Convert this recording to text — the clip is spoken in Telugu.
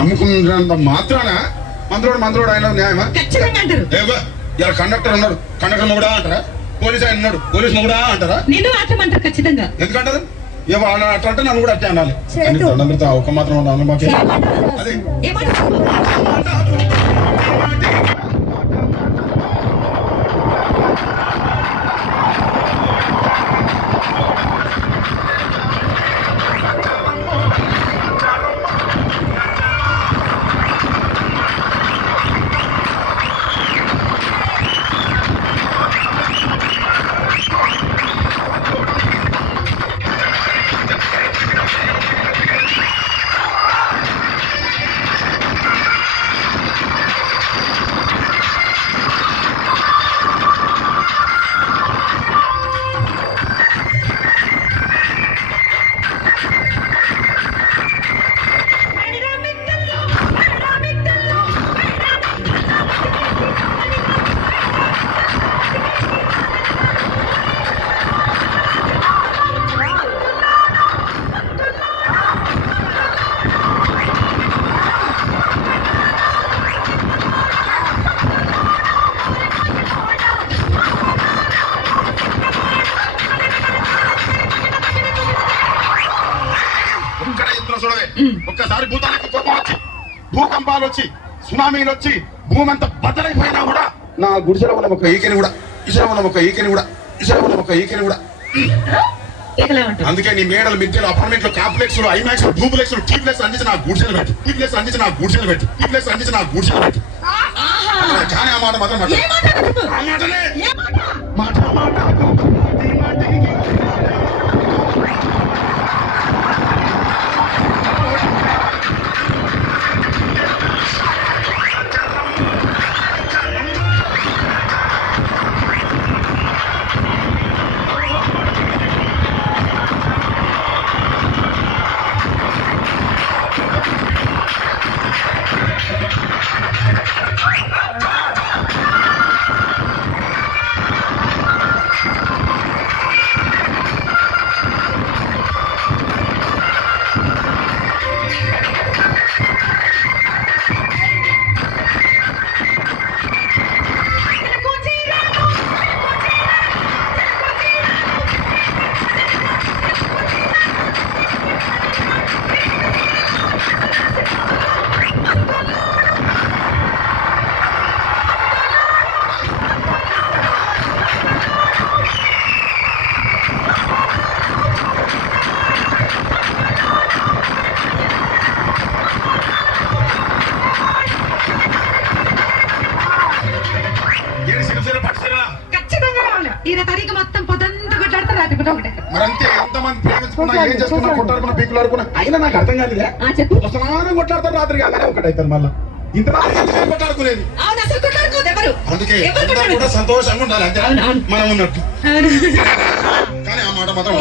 అమ్ముకున్నంత మాత్రాన మంత్రుడు ఆయన న్యాయమా? ఖచ్చితంగా అంటారు. ఇలా కండక్టర్ ఉన్నాడు, కండక్టర్ మొగుడా అంటారా? పోలీస్ ఆయన ఉన్నాడు, పోలీస్ మొగుడా అంటారా? నిన్ను ఆటమంటారు ఖచ్చితంగా. ఎందుకంటారు? అట్లా అంటే నన్ను కూడా అట్టే అనాలి. ఒక మాత్రం అదే ఒక్కసారి భూతానికి కోపం వచ్చి, భూకంపాలు వచ్చి, సునామీలు వచ్చి, భూమి అంతా బద్దలైపోయినా కూడా నా గుడిసెలో ఉన్న ఒక ఈకెని కూడా అందుకే నీ మేడలు, మిద్దెలు, అపార్ట్మెంట్లు, కాంప్లెక్స్లు, ఐమాక్స్లు, డూప్లెక్స్లు, టీప్లెక్స్ అందించి నా గుడిసెలు పెట్టు, కానీ ఆ మాట మాత్రం మరంతే. ఎంతమంది ప్రేమించుకున్నా, ఏం చేసుకున్నా, కొట్టాడుకున్నా, పీకులు ఆడుకున్నా, అయినా నాకు అర్థం కాలేదా? సమానం కొట్లాడతారు, రాత్రికి అలానే ఒకటి అవుతారు. మళ్ళీ ఇంత కొట్లాడుకునేది. అందుకే కూడా సంతోషంగా ఉండాలి, అంతే మనం ఉన్నట్టు. కానీ ఆ మాట మాత్రం